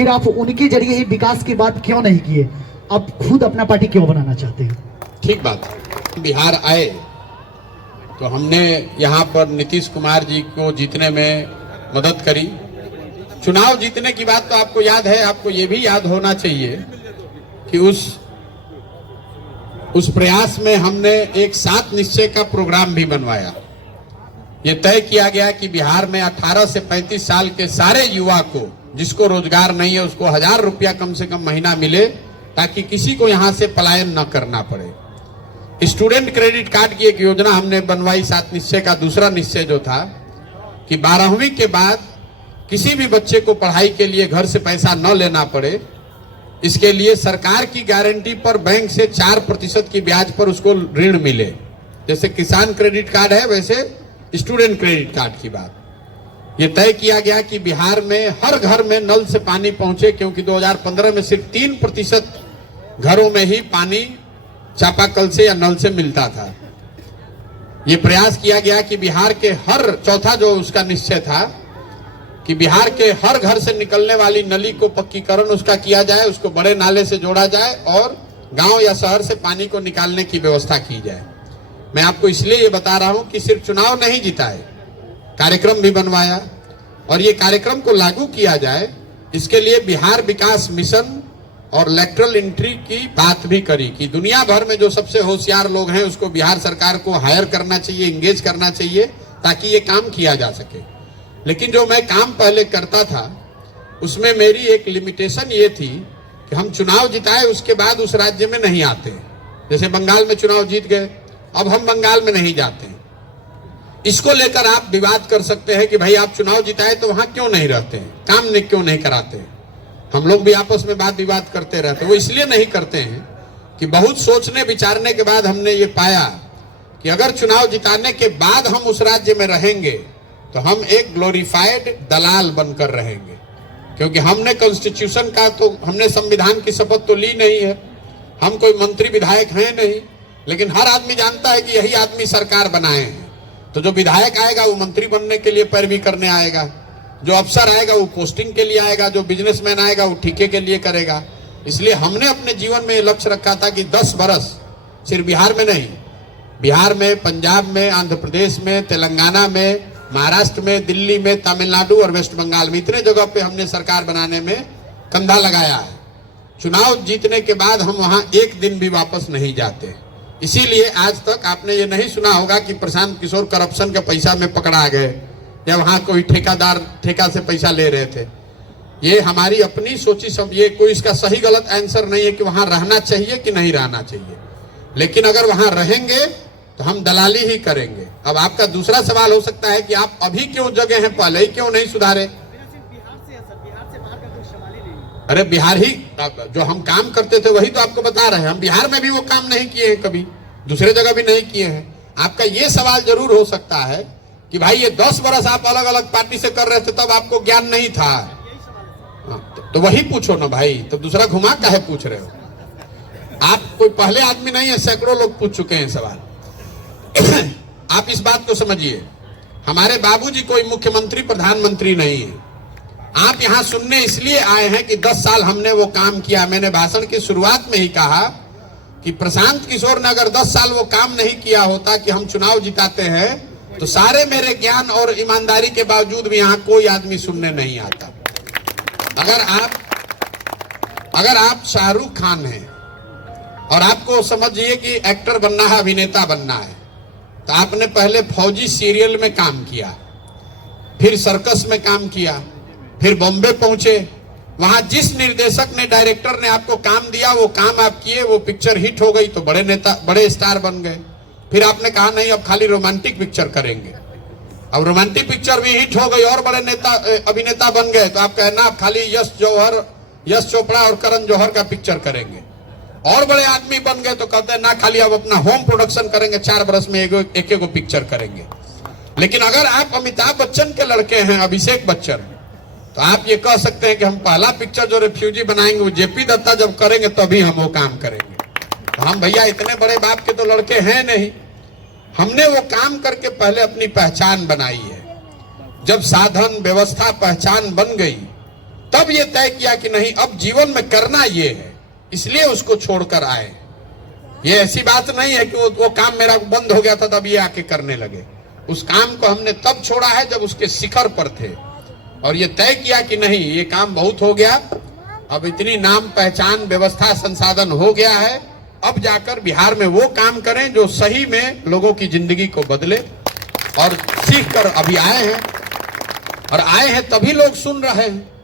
फिर आप उनके जरिए ही विकास की बात क्यों नहीं किए? आप खुद अपना पार्टी क्यों बनाना चाहते हैं? ठीक बात है। बिहार आए तो हमने यहाँ पर नीतीश कुमार जी को जीतने में मदद करी। चुनाव जीतने की बात तो आपको याद है। आपको ये भी याद होना चाहिए कि उस प्रयास में हमने एक 7 निश्चय का प्रोग्राम भी बनवाया। ये तय किया गया कि बिहार में 18 से 35 साल के सारे युवा को, जिसको रोजगार नहीं है, उसको 1000 रुपया कम से कम महीना मिले, ताकि किसी को यहाँ से पलायन न करना पड़े। स्टूडेंट क्रेडिट कार्ड की एक योजना हमने बनवाई। 7 निश्चय का दूसरा निश्चय जो था कि 12वीं के बाद किसी भी बच्चे को पढ़ाई के लिए घर से पैसा न लेना पड़े, इसके लिए सरकार की गारंटी पर बैंक से 4% की ब्याज पर उसको ऋण मिले। जैसे किसान क्रेडिट कार्ड है, वैसे स्टूडेंट क्रेडिट कार्ड की बात। ये तय किया गया कि बिहार में हर घर में नल से पानी पहुंचे, क्योंकि 2015 में सिर्फ 3% घरों में ही पानी चापाकल से या नल से मिलता था। ये प्रयास किया गया कि बिहार के हर, चौथा जो उसका निश्चय था कि बिहार के हर घर से निकलने वाली नली को पक्कीकरण उसका किया जाए, उसको बड़े नाले से जोड़ा जाए और गांव या शहर से पानी को निकालने की व्यवस्था की जाए। मैं आपको इसलिए ये बता रहा हूं कि सिर्फ चुनाव नहीं जिताए, कार्यक्रम भी बनवाया और ये कार्यक्रम को लागू किया जाए, इसके लिए बिहार विकास मिशन और लेटरल एंट्री की बात भी करी कि दुनिया भर में जो सबसे होशियार लोग हैं उसको बिहार सरकार को हायर करना चाहिए, इंगेज करना चाहिए, ताकि ये काम किया जा सके। लेकिन जो मैं काम पहले करता था उसमें मेरी एक लिमिटेशन ये थी कि हम चुनाव जिताए उसके बाद उस राज्य में नहीं आते। जैसे बंगाल में चुनाव जीत गए, अब हम बंगाल में नहीं जाते। इसको लेकर आप विवाद कर सकते हैं कि भाई आप चुनाव जिताए तो वहां क्यों नहीं रहते हैं, काम क्यों नहीं कराते। हम लोग भी आपस में बात विवाद करते रहते हैं। वो इसलिए नहीं करते हैं कि बहुत सोचने विचारने के बाद हमने ये पाया कि अगर चुनाव जिताने के बाद हम उस राज्य में रहेंगे तो हम एक ग्लोरीफाइड दलाल बनकर रहेंगे, क्योंकि हमने कॉन्स्टिट्यूशन का तो, हमने संविधान की शपथ तो ली नहीं है, हम कोई मंत्री विधायक हैं नहीं, लेकिन हर आदमी जानता है कि यही आदमी सरकार बनाए हैं। तो जो विधायक आएगा वो मंत्री बनने के लिए पैरवी करने आएगा, जो अफसर आएगा वो पोस्टिंग के लिए आएगा, जो बिजनेसमैन आएगा वो ठेके के लिए करेगा। इसलिए हमने अपने जीवन में ये लक्ष्य रखा था कि 10 बरस सिर्फ बिहार में नहीं, बिहार में, पंजाब में, आंध्र प्रदेश में, तेलंगाना में, महाराष्ट्र में, दिल्ली में, तमिलनाडु और वेस्ट बंगाल में, इतने जगह पे हमने सरकार बनाने में कंधा लगाया है। चुनाव जीतने के बाद हम वहां एक दिन भी वापस नहीं जाते। इसीलिए आज तक आपने ये नहीं सुना होगा कि प्रशांत किशोर करप्शन के पैसा में पकड़ा गए या वहां कोई ठेकादार ठेका से पैसा ले रहे थे। ये हमारी अपनी सोची सब, ये कोई इसका सही गलत आंसर नहीं है कि वहां रहना चाहिए कि नहीं रहना चाहिए, लेकिन अगर वहां रहेंगे तो हम दलाली ही करेंगे। अब आपका दूसरा सवाल हो सकता है कि आप अभी क्यों जगे हैं, पहले ही क्यों नहीं सुधारे। अरे बिहार ही जो हम काम करते थे वही तो आपको बता रहे हैं। हम बिहार में भी वो काम नहीं किए हैं, कभी दूसरे जगह भी नहीं किए हैं। आपका ये सवाल जरूर हो सकता है कि भाई ये 10 बरस आप अलग अलग पार्टी से कर रहे थे, तब आपको ज्ञान नहीं था। तो वही पूछो ना भाई, तो दूसरा घुमा काहे पूछ रहे हो। आप कोई पहले आदमी नहीं है, सैकड़ों लोग पूछ चुके हैं सवाल। आप इस बात को समझिए, हमारे बाबूजी कोई मुख्यमंत्री प्रधानमंत्री नहीं है। आप यहाँ सुनने इसलिए आए हैं कि 10 साल हमने वो काम किया। मैंने भाषण की शुरुआत में ही कहा कि प्रशांत किशोर ने अगर 10 साल वो काम नहीं किया होता कि हम चुनाव जिताते हैं, तो सारे मेरे ज्ञान और ईमानदारी के बावजूद भी यहाँ कोई आदमी सुनने नहीं आता। अगर आप शाहरुख खान हैं और आपको समझिए कि एक्टर बनना है, अभिनेता बनना है, तो आपने पहले फौजी सीरियल में काम किया, फिर सर्कस में काम किया, फिर बॉम्बे पहुंचे, वहां जिस निर्देशक ने, डायरेक्टर ने आपको काम दिया वो काम आप किए, वो पिक्चर हिट हो गई तो बड़े नेता, बड़े स्टार बन गए। फिर आपने कहा नहीं अब खाली रोमांटिक पिक्चर करेंगे, अब रोमांटिक पिक्चर भी हिट हो गई और बड़े नेता अभिनेता बन गए, तो आप कहना आप खाली यश चोपड़ा और करण जौहर का पिक्चर करेंगे। और बड़े आदमी बन गए तो कहते हैं ना खाली अब अपना होम प्रोडक्शन करेंगे, 4 बरस में एक पिक्चर करेंगे। लेकिन अगर आप अमिताभ बच्चन के लड़के हैं, अभिषेक बच्चन, तो आप ये कह सकते हैं कि हम पहला पिक्चर जो रिफ्यूजी बनाएंगे वो जेपी दत्ता जब करेंगे तभी हम वो काम करेंगे। तो हम भैया इतने बड़े बाप के तो लड़के हैं नहीं। हमने वो काम करके पहले अपनी पहचान बनाई है। जब साधन, व्यवस्था, पहचान बन गई तब ये तय किया कि नहीं, अब जीवन में करना ये है, इसलिए उसको छोड़कर आए। ये ऐसी बात नहीं है कि वो काम मेरा बंद हो गया था तब ये आके करने लगे। उस काम को हमने तब छोड़ा है जब उसके शिखर पर थे, और ये तय किया कि नहीं, ये काम बहुत हो गया, अब इतनी नाम पहचान व्यवस्था संसाधन हो गया है, अब जाकर बिहार में वो काम करें जो सही में लोगों की जिंदगी को बदले। और सीख कर अभी आए हैं, और आए हैं तभी लोग सुन रहे हैं।